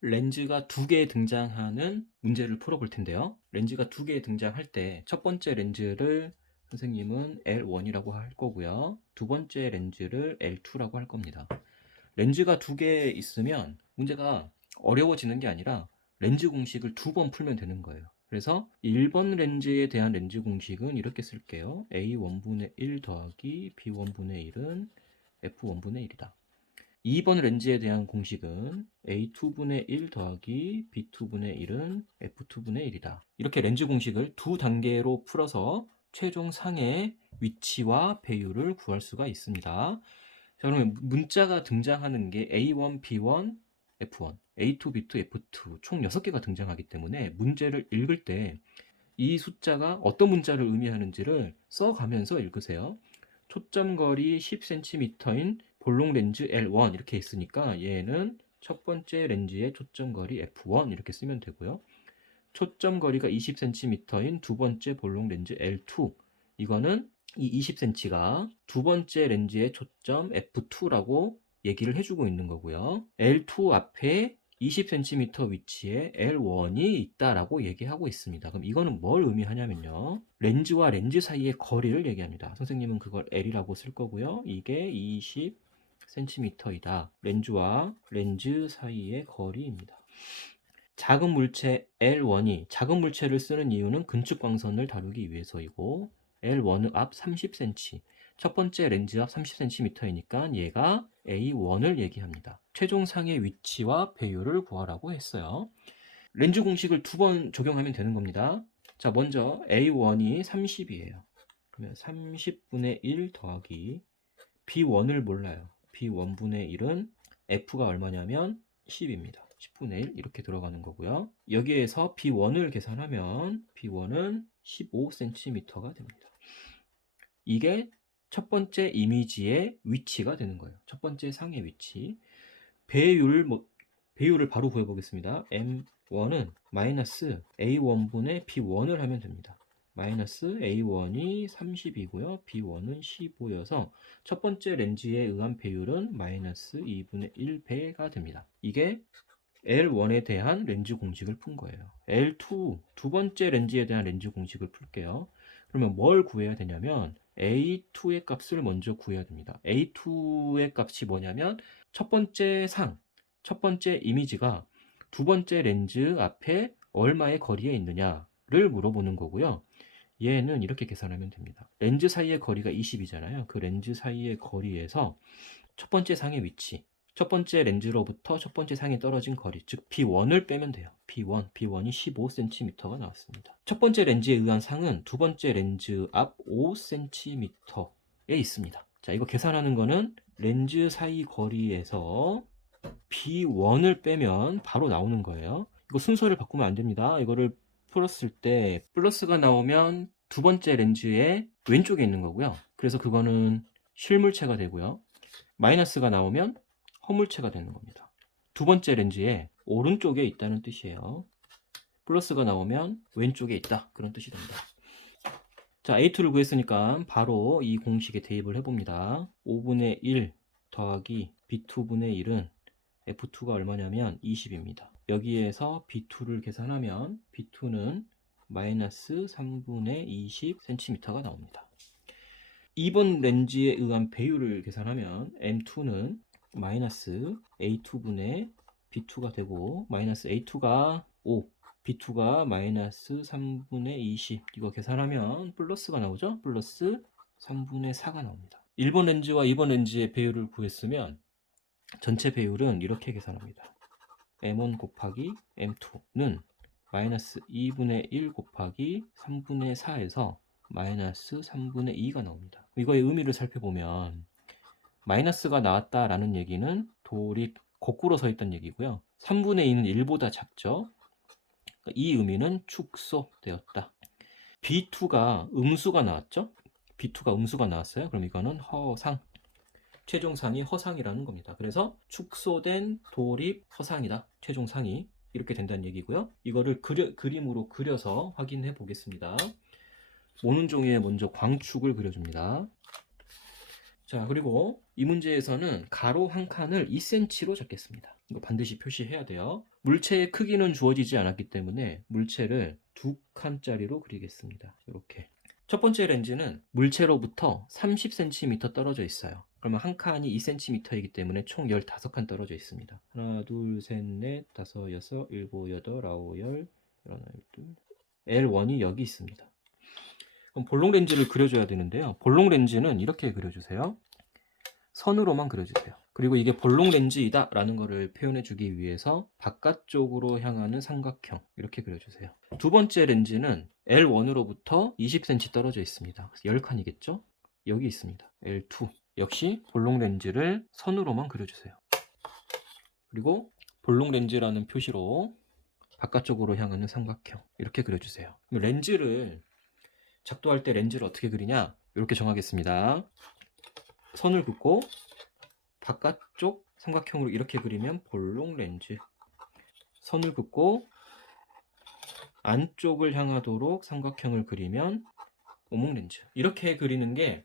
렌즈가 두 개 등장하는 문제를 풀어볼 텐데요. 렌즈가 두 개 등장할 때 첫 번째 렌즈를 선생님은 L1이라고 할 거고요. 두 번째 렌즈를 L2라고 할 겁니다. 렌즈가 두 개 있으면 문제가 어려워지는 게 아니라 렌즈 공식을 두 번 풀면 되는 거예요. 그래서 1번 렌즈에 대한 렌즈 공식은 이렇게 쓸게요. A1분의 1 더하기 B1분의 1은 F1분의 1이다. 2번 렌즈에 대한 공식은 A2분의 1 더하기 B2분의 1은 F2분의 1이다. 이렇게 렌즈 공식을 두 단계로 풀어서 최종 상의 위치와 배율을 구할 수가 있습니다. 자, 그러면 문자가 등장하는 게 A1, B1, F1, A2, B2, F2 총 6개가 등장하기 때문에 문제를 읽을 때 이 숫자가 어떤 문자를 의미하는지를 써가면서 읽으세요. 초점거리 10cm인 볼록 렌즈 L1 이렇게 있으니까 얘는 첫 번째 렌즈의 초점거리 F1 이렇게 쓰면 되고요. 초점거리가 20cm인 두 번째 볼록 렌즈 L2 이거는 이 20cm가 두 번째 렌즈의 초점 F2라고 얘기를 해주고 있는 거고요. L2 앞에 20cm 위치에 L1이 있다라고 얘기하고 있습니다. 그럼 이거는 뭘 의미하냐면요. 렌즈와 렌즈 사이의 거리를 얘기합니다. 선생님은 그걸 L이라고 쓸 거고요. 이게 20cm이다. 렌즈와 렌즈 사이의 거리입니다. 작은 물체 L1이 작은 물체를 쓰는 이유는 근축광선을 다루기 위해서이고 L1의 앞 30cm 첫 번째 렌즈 앞 30cm이니까 얘가 A1을 얘기합니다. 최종상의 위치와 배율을 구하라고 했어요. 렌즈 공식을 두 번 적용하면 되는 겁니다. 자, 먼저 A1이 30이에요. 그러면 30분의 1 더하기 B1을 몰라요. B1분의 1은 F가 얼마냐면 10입니다. 10분의 1 이렇게 들어가는 거고요. 여기에서 B1을 계산하면 B1은 15cm가 됩니다. 이게 첫 번째 이미지의 위치가 되는 거예요. 첫 번째 상의 위치. 배율을 바로 구해보겠습니다. M1은 마이너스 A1분의 B1을 하면 됩니다. 마이너스 A1이 30이고요. B1은 15여서 첫 번째 렌즈에 의한 배율은 마이너스 2분의 1배가 됩니다. 이게 L1에 대한 렌즈 공식을 푼 거예요. L2, 두 번째 렌즈에 대한 렌즈 공식을 풀게요. 그러면 뭘 구해야 되냐면 A2의 값을 먼저 구해야 됩니다. A2의 값이 뭐냐면 첫 번째 첫 번째 이미지가 두 번째 렌즈 앞에 얼마의 거리에 있느냐를 물어보는 거고요. 얘는 이렇게 계산하면 됩니다. 렌즈 사이의 거리가 20이잖아요. 그 렌즈 사이의 거리에서 첫 번째 상의 위치, 첫 번째 렌즈로부터 첫 번째 상에 떨어진 거리, 즉 B1을 빼면 돼요. B1이 15cm가 나왔습니다. 첫 번째 렌즈에 의한 상은 두 번째 렌즈 앞 5cm에 있습니다. 자, 이거 계산하는 거는 렌즈 사이 거리에서 B1을 빼면 바로 나오는 거예요. 이거 순서를 바꾸면 안 됩니다. 이거를 풀었을 때 플러스가 나오면 두 번째 렌즈의 왼쪽에 있는 거고요. 그래서 그거는 실물체가 되고요. 마이너스가 나오면 허물체가 되는 겁니다. 두 번째 렌즈의 오른쪽에 있다는 뜻이에요. 플러스가 나오면 왼쪽에 있다. 그런 뜻이 됩니다. 자, A2를 구했으니까 바로 이 공식에 대입을 해봅니다. 5분의 1 더하기 B2분의 1은 F2가 얼마냐면 20입니다. 여기에서 B2를 계산하면 B2는 마이너스 3분의 20cm가 나옵니다. 2번 렌즈에 의한 배율을 계산하면 M2는 마이너스 A2분의 B2가 되고 마이너스 A2가 5, B2가 마이너스 3분의 20 이거 계산하면 플러스가 나오죠? 플러스 3분의 4가 나옵니다. 1번 렌즈와 2번 렌즈의 배율을 구했으면 전체 배율은 이렇게 계산합니다. M1 곱하기 M2는 마이너스 2분의 1 곱하기 3분의 4에서 마이너스 3분의 2가 나옵니다. 이거의 의미를 살펴보면 마이너스가 나왔다라는 얘기는 돌이 거꾸로 서 있다는 얘기고요. 3분의 2는 1보다 작죠. 이 의미는 축소되었다. B2가 음수가 나왔죠. B2가 음수가 나왔어요. 그럼 이거는 허상. 최종상이 허상이라는 겁니다. 그래서 축소된 돌입 허상이다. 최종상이 이렇게 된다는 얘기고요. 이거를 그림으로 그려서 확인해 보겠습니다. 모는 종이에 먼저 광축을 그려줍니다. 자, 그리고 이 문제에서는 가로 한 칸을 2cm로 잡겠습니다. 이거 반드시 표시해야 돼요. 물체의 크기는 주어지지 않았기 때문에 물체를 2칸짜리로 그리겠습니다. 이렇게. 첫 번째 렌즈는 물체로부터 30cm 떨어져 있어요. 그러면 한 칸이 2cm이기 때문에 총 15칸 떨어져 있습니다. 하나, 둘, 셋, 넷, 다섯, 여섯, 일곱, 여덟, 아홉, 열, 열하나, 열둘. L1이 여기 있습니다. 그럼 볼록 렌즈를 그려줘야 되는데요. 볼록 렌즈는 이렇게 그려주세요. 선으로만 그려주세요. 그리고 이게 볼록 렌즈이다 라는 것을 표현해 주기 위해서 바깥쪽으로 향하는 삼각형 이렇게 그려주세요. 두 번째 렌즈는 L1으로부터 20cm 떨어져 있습니다. 10칸이겠죠? 여기 있습니다. L2 역시 볼록 렌즈를 선으로만 그려주세요. 그리고 볼록 렌즈라는 표시로 바깥쪽으로 향하는 삼각형 이렇게 그려주세요. 렌즈를 작도할 때 렌즈를 어떻게 그리냐? 이렇게 정하겠습니다. 선을 긋고 바깥쪽 삼각형으로 이렇게 그리면 볼록 렌즈. 선을 긋고 안쪽을 향하도록 삼각형을 그리면 오목 렌즈. 이렇게 그리는 게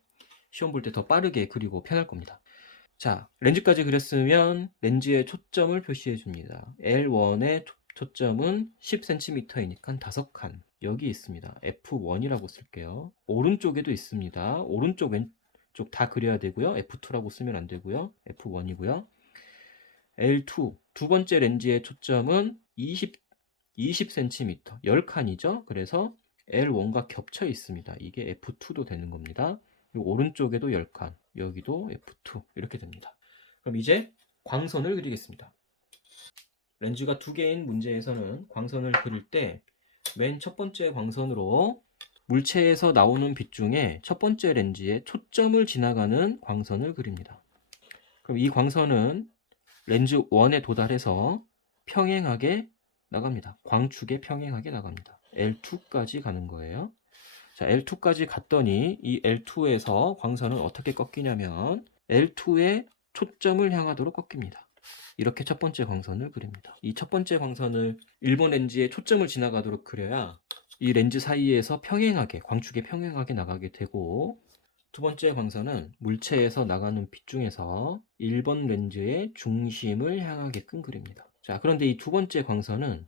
시험 볼 때 더 빠르게 그리고 편할 겁니다. 자, 렌즈까지 그렸으면 렌즈의 초점을 표시해 줍니다. L1의 초점은 10cm이니까 5칸. 여기 있습니다. F1이라고 쓸게요. 오른쪽에도 있습니다. 오른쪽 왼쪽 다 그려야 되고요. F2라고 쓰면 안 되고요. F1이고요. L2 두 번째 렌즈의 초점은 20cm 10칸이죠. 그래서 L1과 겹쳐 있습니다. 이게 F2도 되는 겁니다. 그리고 오른쪽에도 10칸, 여기도 F2 이렇게 됩니다. 그럼 이제 광선을 그리겠습니다. 렌즈가 두 개인 문제에서는 광선을 그릴 때 맨 첫 번째 광선으로 물체에서 나오는 빛 중에 첫 번째 렌즈에 초점을 지나가는 광선을 그립니다. 그럼 이 광선은 렌즈 1에 도달해서 평행하게 나갑니다. 광축에 평행하게 나갑니다. L2까지 가는 거예요. 자, L2까지 갔더니 이 L2에서 광선은 어떻게 꺾이냐면 L2의 초점을 향하도록 꺾입니다. 이렇게 첫 번째 광선을 그립니다. 이 첫 번째 광선을 1번 렌즈의 초점을 지나가도록 그려야 이 렌즈 사이에서 평행하게, 광축에 평행하게 나가게 되고, 두 번째 광선은 물체에서 나가는 빛 중에서 1번 렌즈의 중심을 향하게끔 그립니다. 자, 그런데 이 두 번째 광선은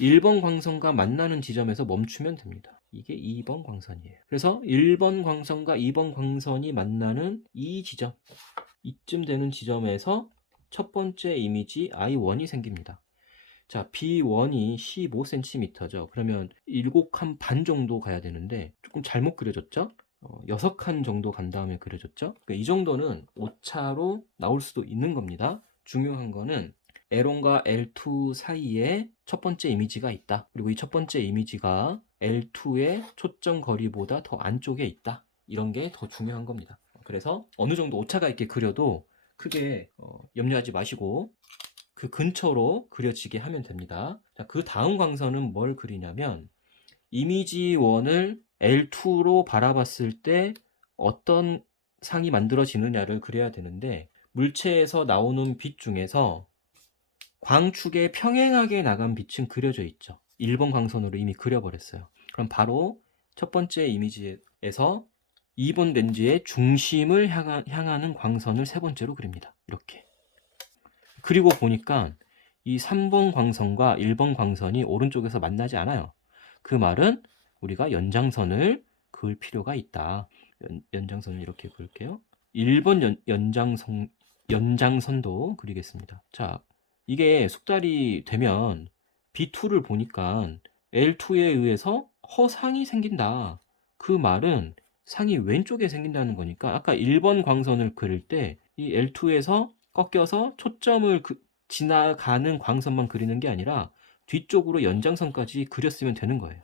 1번 광선과 만나는 지점에서 멈추면 됩니다. 이게 2번 광선이에요. 그래서 1번 광선과 2번 광선이 만나는 이 지점, 이쯤 되는 지점에서 첫 번째 이미지 I1이 생깁니다. 자, B1이 15cm죠. 그러면 7칸 반 정도 가야 되는데 조금 잘못 그려졌죠? 6칸 정도 간 다음에 그려졌죠? 그러니까 이 정도는 오차로 나올 수도 있는 겁니다. 중요한 거는 L1과 L2 사이에 첫 번째 이미지가 있다. 그리고 이 첫 번째 이미지가 L2의 초점 거리보다 더 안쪽에 있다. 이런 게 더 중요한 겁니다. 그래서 어느 정도 오차가 있게 그려도 크게 염려하지 마시고 그 근처로 그려지게 하면 됩니다. 자, 그 다음 광선은 뭘 그리냐면 이미지 1을 L2로 바라봤을 때 어떤 상이 만들어지느냐를 그려야 되는데 물체에서 나오는 빛 중에서 광축에 평행하게 나간 빛은 그려져 있죠. 1번 광선으로 이미 그려버렸어요. 그럼 바로 첫 번째 이미지에서 2번 렌즈의 중심을 향하는 광선을 세 번째로 그립니다. 이렇게. 그리고 보니까 이 3번 광선과 1번 광선이 오른쪽에서 만나지 않아요. 그 말은 우리가 연장선을 그을 필요가 있다. 연장선을 이렇게 그을게요. 1번 연장선도 그리겠습니다. 자, 이게 숙달이 되면 B2를 보니까 L2에 의해서 허상이 생긴다. 그 말은 상이 왼쪽에 생긴다는 거니까 아까 1번 광선을 그릴 때 이 L2에서 꺾여서 초점을 지나가는 광선만 그리는 게 아니라 뒤쪽으로 연장선까지 그렸으면 되는 거예요.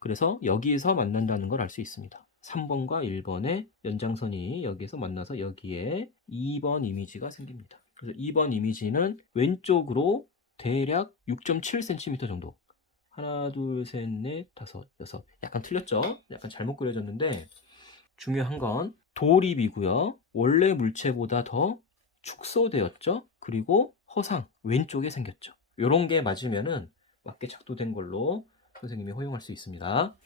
그래서 여기에서 만난다는 걸 알 수 있습니다. 3번과 1번의 연장선이 여기에서 만나서 여기에 2번 이미지가 생깁니다. 그래서 2번 이미지는 왼쪽으로 대략 6.7cm 정도. 하나, 둘, 셋, 넷, 다섯, 여섯. 약간 틀렸죠? 약간 잘못 그려졌는데 중요한 건 도립이고요. 원래 물체보다 더 축소되었죠. 그리고 허상 왼쪽에 생겼죠. 이런 게 맞으면은 맞게 작도된 걸로 선생님이 허용할 수 있습니다.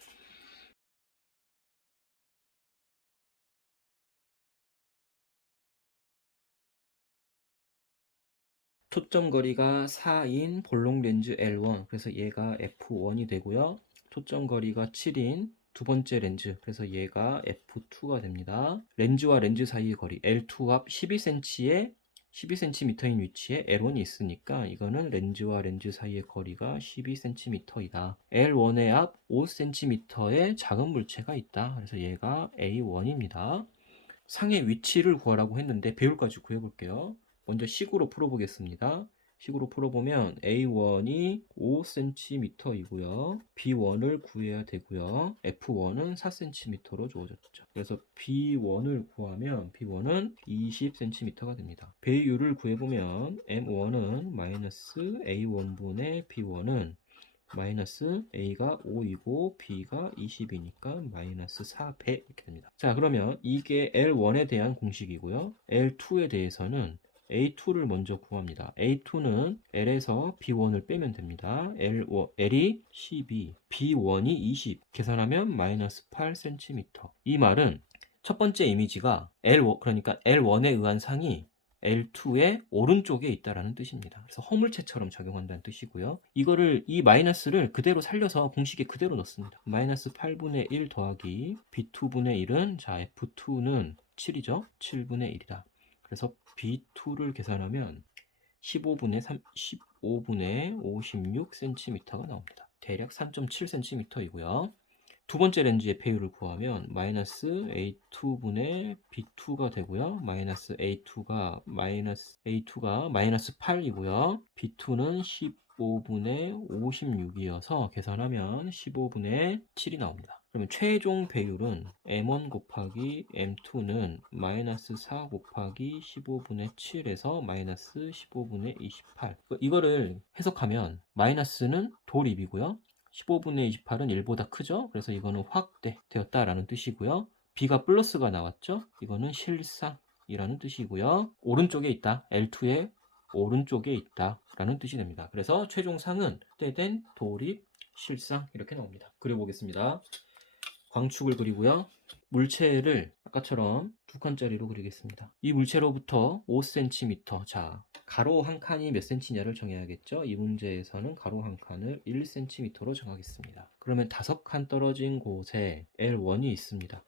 초점 거리가 4인 볼록 렌즈 L1, 그래서 얘가 F1이 되고요. 초점 거리가 7인 두 번째 렌즈, 그래서 얘가 F2가 됩니다. 렌즈와 렌즈 사이의 거리 L2 앞 12cm인 위치에 L1이 있으니까 이거는 렌즈와 렌즈 사이의 거리가 12cm이다. L1의 앞 5cm의 작은 물체가 있다. 그래서 얘가 A1입니다. 상의 위치를 구하라고 했는데 배율까지 구해볼게요. 먼저 식으로 풀어보겠습니다. 식으로 풀어보면 A1이 5cm이고요. B1을 구해야 되고요. F1은 4cm로 주어졌죠. 그래서 B1을 구하면 B1은 20cm가 됩니다. 배율을 구해보면 M1은 마이너스 A1분의 B1은 마이너스 A가 5이고 B가 20이니까 마이너스 4배 이렇게 됩니다. 자, 그러면 이게 L1에 대한 공식이고요. L2에 대해서는 A2를 먼저 구합니다. A2는 L에서 B1을 빼면 됩니다. L이 12, B1이 20, 계산하면 마이너스 8cm. 이 말은 첫 번째 이미지가 그러니까 L1에 의한 상이 L2의 오른쪽에 있다라는 뜻입니다. 그래서 허물체처럼 작용한다는 뜻이고요. 이 마이너스를 그대로 살려서 공식에 그대로 넣습니다. 마이너스 8분의 1 더하기 B2분의 1은 자 F2는 7이죠. 7분의 1이다. 그래서 B2를 계산하면 15분의 56cm가 나옵니다. 대략 3.7cm이고요. 두 번째 렌즈의 배율을 구하면 마이너스 A2분의 B2가 되고요. 마이너스 A2가 마이너스 8이고요. B2는 15분의 56이어서 계산하면 15분의 7이 나옵니다. 그러면 최종 배율은 M1 곱하기 M2는 마이너스 4 곱하기 15분의 7에서 마이너스 15분의 28. 이거를 해석하면 마이너스는 돌입이고요. 15분의 28은 1보다 크죠? 그래서 이거는 확대되었다라는 뜻이고요. B가 플러스가 나왔죠? 이거는 실상이라는 뜻이고요. 오른쪽에 있다. L2의 오른쪽에 있다 라는 뜻이 됩니다. 그래서 최종상은 확대된 돌입 실상 이렇게 나옵니다. 그려보겠습니다. 광축을 그리고요. 물체를 아까처럼 두 칸짜리로 그리겠습니다. 이 물체로부터 5cm, 자 가로 한 칸이 몇 cm냐를 정해야겠죠. 이 문제에서는 가로 한 칸을 1cm로 정하겠습니다. 그러면 5칸 떨어진 곳에 L1이 있습니다.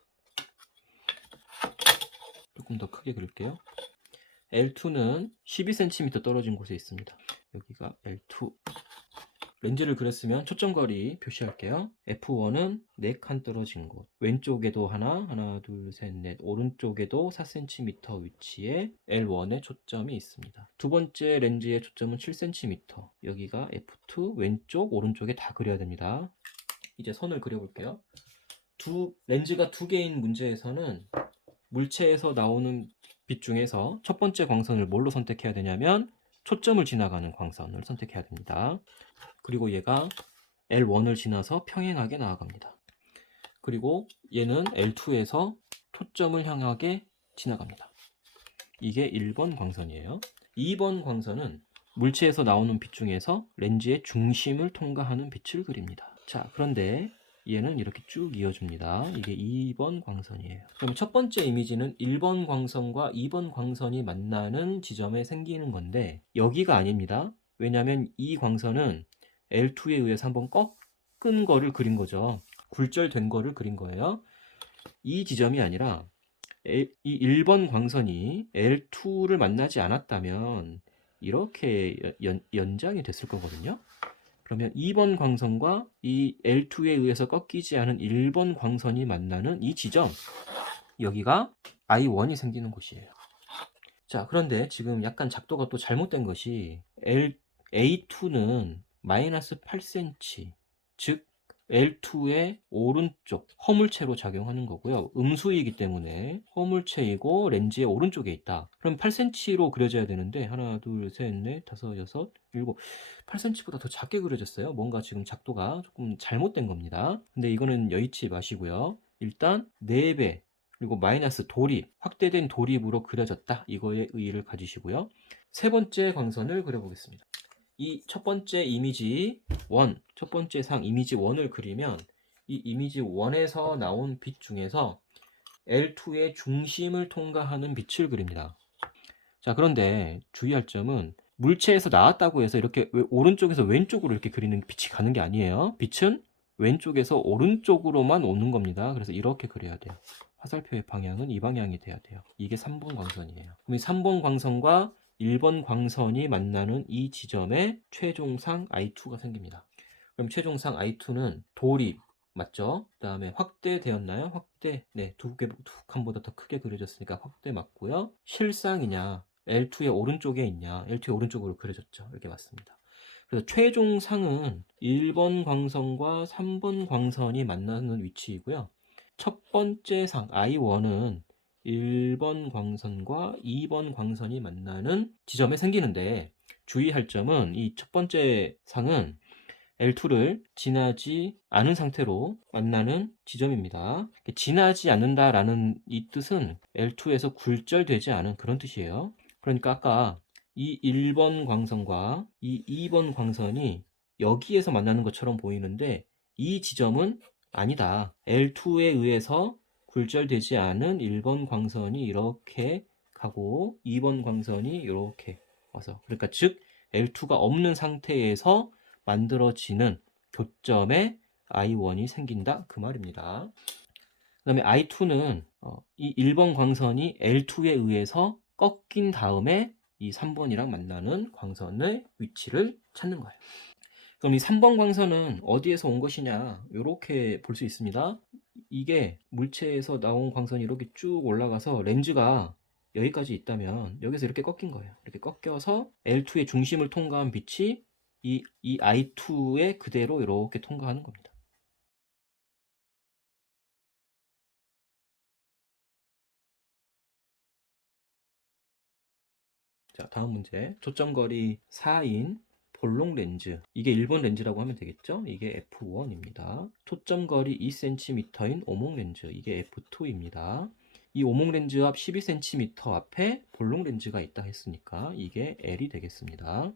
조금 더 크게 그릴게요. L2는 12cm 떨어진 곳에 있습니다. 여기가 L2. 렌즈를 그렸으면 초점거리 표시할게요. F1은 4칸 떨어진 곳, 왼쪽에도 하나, 둘, 셋, 넷, 오른쪽에도 4cm 위치에 L1의 초점이 있습니다. 두 번째 렌즈의 초점은 7cm, 여기가 F2, 왼쪽, 오른쪽에 다 그려야 됩니다. 이제 선을 그려볼게요. 렌즈가 두 개인 문제에서는 물체에서 나오는 빛 중에서 첫 번째 광선을 뭘로 선택해야 되냐면 초점을 지나가는 광선을 선택해야 됩니다. 그리고 얘가 L1을 지나서 평행하게 나아갑니다. 그리고 얘는 L2에서 초점을 향하게 지나갑니다. 이게 1번 광선이에요. 2번 광선은 물체에서 나오는 빛 중에서 렌즈의 중심을 통과하는 빛을 그립니다. 자, 그런데 얘는 이렇게 쭉 이어집니다. 이게 2번 광선이에요. 그럼 첫 번째 이미지는 1번 광선과 2번 광선이 만나는 지점에 생기는 건데 여기가 아닙니다. 왜냐하면 이 광선은 L2에 의해서 한번 꺾은 거를 그린 거죠. 굴절된 거를 그린 거예요. 이 지점이 아니라 이 1번 광선이 L2를 만나지 않았다면 이렇게 연장이 됐을 거거든요. 그러면 2번 광선과 이 L2에 의해서 꺾이지 않은 1번 광선이 만나는 이 지점, 여기가 I1이 생기는 곳이에요. 자, 그런데 지금 약간 작도가 또 잘못된 것이 A2는 마이너스 8cm, 즉 L2의 오른쪽 허물체로 작용하는 거고요. 음수이기 때문에 허물체이고 렌즈의 오른쪽에 있다. 그럼 8cm로 그려져야 되는데 하나, 둘, 셋, 넷, 다섯, 여섯, 일곱 8cm보다 더 작게 그려졌어요. 뭔가 지금 작도가 조금 잘못된 겁니다. 근데 이거는 여의치 마시고요. 일단 4배 그리고 마이너스 돌입, 확대된 돌입으로 그려졌다. 이거에 의의를 가지시고요. 세 번째 광선을 그려보겠습니다. 이 첫 번째 이미지 1, 첫 번째 상 이미지 1을 그리면 이 이미지 1에서 나온 빛 중에서 L2의 중심을 통과하는 빛을 그립니다. 자, 그런데 주의할 점은 물체에서 나왔다고 해서 이렇게 오른쪽에서 왼쪽으로 이렇게 그리는 빛이 가는 게 아니에요. 빛은 왼쪽에서 오른쪽으로만 오는 겁니다. 그래서 이렇게 그려야 돼요. 화살표의 방향은 이 방향이 돼야 돼요. 이게 3번 광선이에요. 그럼 이 3번 광선과 1번 광선이 만나는 이 지점에 최종상 I2가 생깁니다. 그럼 최종상 I2는 돌입 맞죠? 그 다음에 확대되었나요? 확대. 네, 두 칸보다 더 크게 그려졌으니까 확대 맞고요. 실상이냐? L2의 오른쪽에 있냐? L2의 오른쪽으로 그려졌죠. 이렇게 맞습니다. 그래서 최종상은 1번 광선과 3번 광선이 만나는 위치이고요. 첫 번째 상 I1은 1번 광선과 2번 광선이 만나는 지점에 생기는데 주의할 점은 이 첫 번째 상은 L2를 지나지 않은 상태로 만나는 지점입니다. 지나지 않는다라는 이 뜻은 L2에서 굴절되지 않은 그런 뜻이에요. 그러니까 아까 이 1번 광선과 이 2번 광선이 여기에서 만나는 것처럼 보이는데 이 지점은 아니다. L2에 의해서 굴절되지 않은 1번 광선이 이렇게 가고 2번 광선이 이렇게 와서 그러니까 즉 L2가 없는 상태에서 만들어지는 교점에 I1이 생긴다 그 말입니다. 그 다음에 I2는 이 1번 광선이 L2에 의해서 꺾인 다음에 이 3번이랑 만나는 광선의 위치를 찾는 거예요. 그럼 이 3번 광선은 어디에서 온 것이냐 이렇게 볼 수 있습니다. 이게 물체에서 나온 광선이 이렇게 쭉 올라가서 렌즈가 여기까지 있다면 여기서 이렇게 꺾인 거예요. 이렇게 꺾여서 L2의 중심을 통과한 빛이 이 I2에 그대로 이렇게 통과하는 겁니다. 자, 다음 문제. 초점거리 4인 볼록 렌즈. 이게 1번 렌즈라고 하면 되겠죠? 이게 F1입니다. 초점거리 2cm인 오목 렌즈. 이게 F2입니다. 이 오목 렌즈 앞 12cm 앞에 볼록 렌즈가 있다 했으니까 이게 L이 되겠습니다.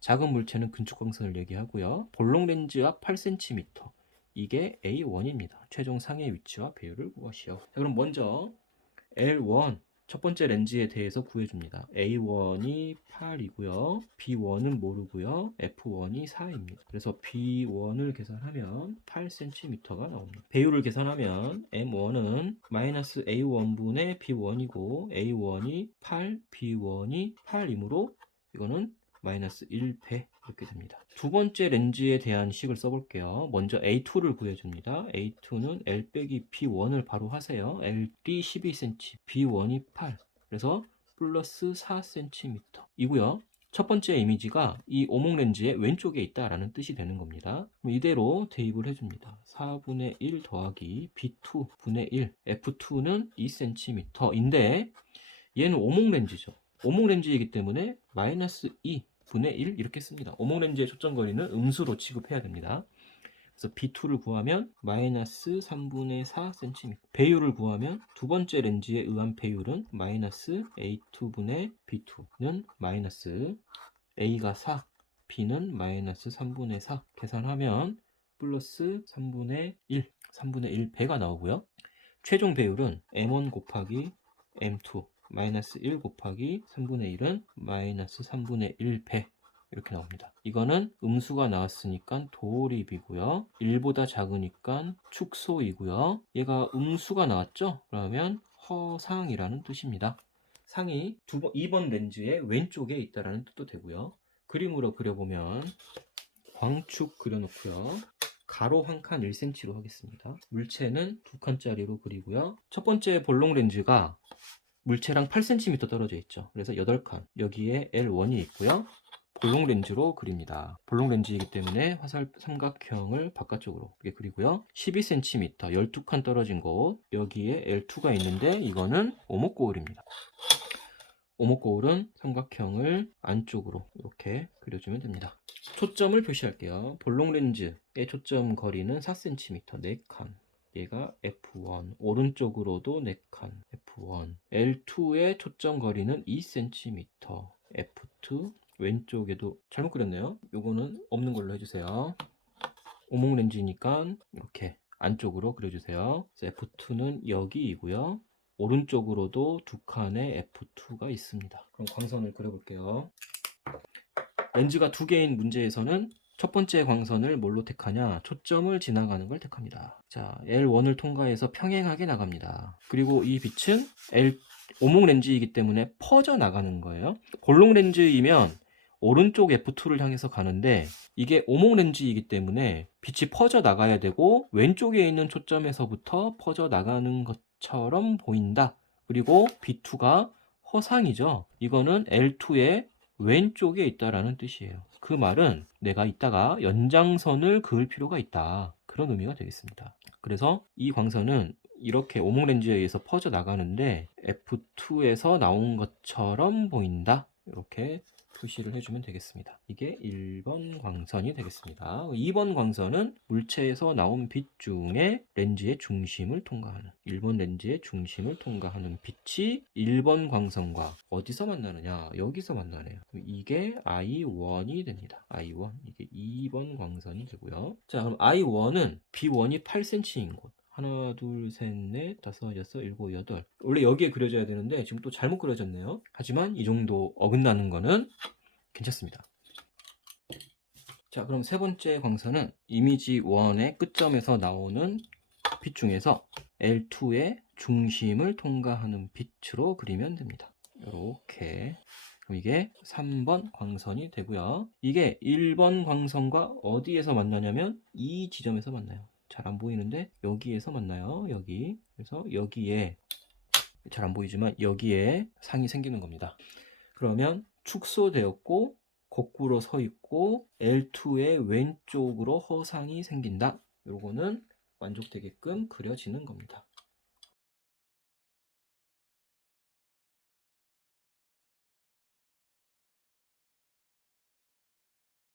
작은 물체는 근축광선을 얘기하고요. 볼록 렌즈 앞 8cm. 이게 A1입니다. 최종 상의 위치와 배율을 구하시오. 자, 그럼 먼저 L1 첫 번째 렌즈에 대해서 구해줍니다. A1이 8이고요. B1은 모르고요. F1이 4입니다. 그래서 B1을 계산하면 8cm가 나옵니다. 배율을 계산하면 M1은 마이너스 A1분의 B1이고 A1이 8, B1이 8이므로 이거는 마이너스 1배 이렇게 됩니다. 두 번째 렌즈에 대한 식을 써볼게요. 먼저 A2를 구해줍니다. A2는 L 빼기 B1을 바로 하세요. L이 12cm, B1이 8. 그래서 플러스 4cm 이고요. 첫 번째 이미지가 이 오목 렌즈의 왼쪽에 있다라는 뜻이 되는 겁니다. 그럼 이대로 대입을 해줍니다. 4분의 1 더하기 B2분의 1, F2는 2cm인데 얘는 오목 렌즈죠. 오목 렌즈이기 때문에 마이너스 2분의 1 이렇게 씁니다. 오목 렌즈의 초점거리는 음수로 취급해야 됩니다. 그래서 B2를 구하면 마이너스 3분의 4cm. 배율을 구하면 두 번째 렌즈에 의한 배율은 마이너스 A2분의 B2는 마이너스 A가 4, B는 마이너스 3분의 4. 계산하면 플러스 3분의 1, 3분의 1배가 나오고요. 최종 배율은 M1 곱하기 M2 마이너스 1 곱하기 3분의 1은 마이너스 3분의 1배 이렇게 나옵니다. 이거는 음수가 나왔으니까 도립이고요. 1보다 작으니까 축소이고요. 얘가 음수가 나왔죠? 그러면 허상이라는 뜻입니다. 상이 2번 렌즈의 왼쪽에 있다라는 뜻도 되고요. 그림으로 그려보면 광축 그려놓고요. 가로 한 칸 1cm로 하겠습니다. 물체는 두 칸짜리로 그리고요. 첫 번째 볼록 렌즈가 물체랑 8cm 떨어져 있죠. 그래서 8칸. 여기에 L1이 있고요. 볼록 렌즈로 그립니다. 볼록 렌즈이기 때문에 화살 삼각형을 바깥쪽으로 이렇게 그리고요. 12cm, 12칸 떨어진 곳. 여기에 L2가 있는데 이거는 오목 거울입니다. 오목 거울은 삼각형을 안쪽으로 이렇게 그려주면 됩니다. 초점을 표시할게요. 볼록 렌즈의 초점 거리는 4cm, 4칸. 얘가 F1, 오른쪽으로도 4칸, F1. L2의 초점 거리는 2cm, F2. 왼쪽에도 잘못 그렸네요. 요거는 없는 걸로 해주세요. 오목 렌즈니까 이렇게 안쪽으로 그려주세요. F2는 여기이고요. 오른쪽으로도 두 칸의 F2가 있습니다. 그럼 광선을 그려볼게요. 렌즈가 두 개인 문제에서는 첫 번째 광선을 뭘로 택하냐? 초점을 지나가는 걸 택합니다. 자, L1을 통과해서 평행하게 나갑니다. 그리고 이 빛은 오목 렌즈이기 때문에 퍼져 나가는 거예요. 볼록 렌즈이면 오른쪽 F2를 향해서 가는데 이게 오목 렌즈이기 때문에 빛이 퍼져 나가야 되고 왼쪽에 있는 초점에서부터 퍼져 나가는 것처럼 보인다. 그리고 B2가 허상이죠. 이거는 L2의 왼쪽에 있다라는 뜻이에요. 그 말은 내가 이따가 연장선을 그을 필요가 있다. 그런 의미가 되겠습니다. 그래서 이 광선은 이렇게 오목 렌즈에 의해서 퍼져 나가는데 F2에서 나온 것처럼 보인다. 이렇게 표시를 해주면 되겠습니다. 이게 1번 광선이 되겠습니다. 2번 광선은 물체에서 나온 빛 중에 렌즈의 중심을 통과하는 1번 렌즈의 중심을 통과하는 빛이 1번 광선과 어디서 만나느냐? 여기서 만나네요. 이게 I1이 됩니다. I1 이게 2번 광선이 되고요. 자, 그럼 I1은 B1이 8cm인 곳. 하나, 둘, 셋, 넷, 다섯, 여섯, 일곱, 여덟. 원래 여기에 그려져야 되는데 지금 또 잘못 그려졌네요. 하지만 이 정도 어긋나는 거는 괜찮습니다. 자, 그럼 세 번째 광선은 이미지 1의 끝점에서 나오는 빛 중에서 L2의 중심을 통과하는 빛으로 그리면 됩니다. 이렇게. 그럼 이게 3번 광선이 되고요. 이게 1번 광선과 어디에서 만나냐면 이 지점에서 만나요. 잘 안 보이는데 여기에서 만나요. 여기. 그래서 여기에 잘 안 보이지만 여기에 상이 생기는 겁니다. 그러면 축소되었고 거꾸로 서 있고 L2의 왼쪽으로 허상이 생긴다. 요거는 만족되게끔 그려지는 겁니다.